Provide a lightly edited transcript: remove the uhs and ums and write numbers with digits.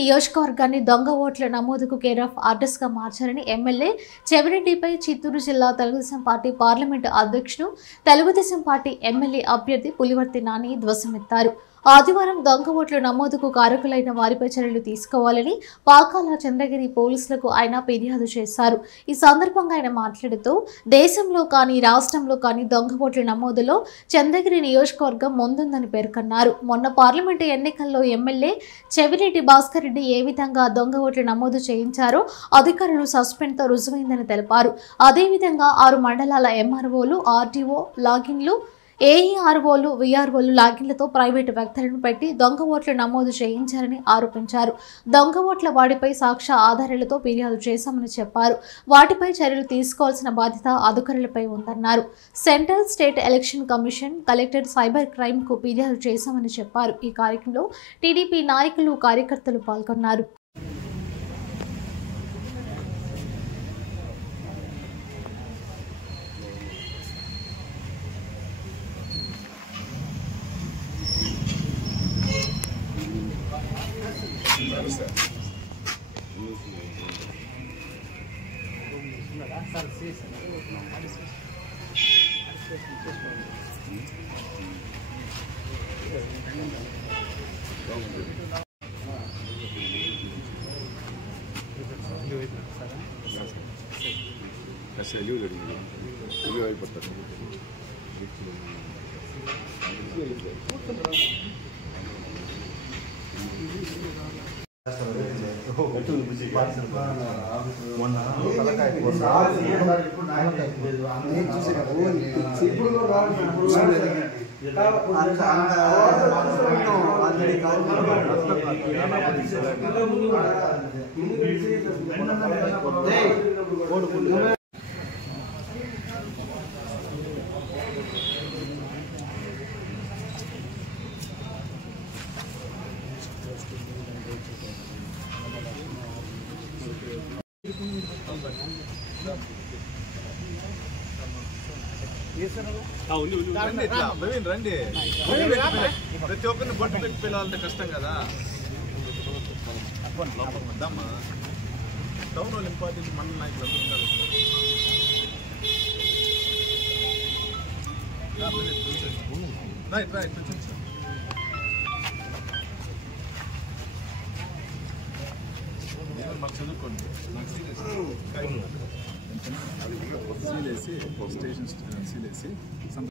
నియోజకవర్గాన్ని దొంగ ఓట్ల నమోదుకు కేర్ ఆఫ్ ఆర్టిస్ట్గా మార్చారని ఎమ్మెల్యే చెవిరెడ్డిపై చిత్తూరు జిల్లా తెలుగుదేశం పార్టీ పార్లమెంటు అధ్యక్షుడు తెలుగుదేశం పార్టీ ఎమ్మెల్యే అభ్యర్థి పులివర్తి నాని ధ్వజమెత్తారు. ఆదివారం దొంగ ఓట్ల నమోదుకు కారకులైన వారిపై చర్యలు తీసుకోవాలని పాకాల చంద్రగిరి పోలీసులకు ఆయన ఫిర్యాదు చేశారు. ఈ సందర్భంగా ఆయన మాట్లాడుతూ దేశంలో కానీ రాష్ట్రంలో కానీ దొంగ ఓట్ల నమోదులో చంద్రగిరి నియోజకవర్గం ముందుందని పేర్కొన్నారు. మొన్న పార్లమెంటు ఎన్నికల్లో ఎమ్మెల్యే చెవిరెడ్డి భాస్కర్ రెడ్డి ఏ విధంగా దొంగ ఓట్ల నమోదు చేయించారో అధికారులు సస్పెండ్తో రుజువైందని తెలిపారు. అదేవిధంగా 6 మండలాల ఎంఆర్ఓలు, ఆర్డీఓ లాగిన్లు, ఏఈఆర్ఓలు, వీఆర్ఓలు లాగిన్లతో ప్రైవేటు వ్యక్తులను పెట్టి దొంగ ఓట్ల నమోదు చేయించారని ఆరోపించారు. దొంగ ఓట్ల వాడిపై సాక్ష్య ఆధారాలతో ఫిర్యాదు చేశామని చెప్పారు. వాటిపై చర్యలు తీసుకోవాల్సిన బాధ్యత అధికారులపై ఉందన్నారు. Central state election commission, collector cyber crime కు ఫిర్యాదు చేశామని చెప్పారు. ఈ కార్యక్రమంలో టీడీపీ నాయకులు, కార్యకర్తలు పాల్గొన్నారు. రండి ప్రతి ఒక్కరిని బొట్టు పెట్టి పిలవాలంటే కష్టం కదా. వద్దామా టౌన్ వాళ్ళు ఇంపార్టెంట్ మన నాయకులు అందరూ రైట్ రైట్ మాకు చదువుకోండి. నాకు సీలేసి స్టేషన్ సీలేసి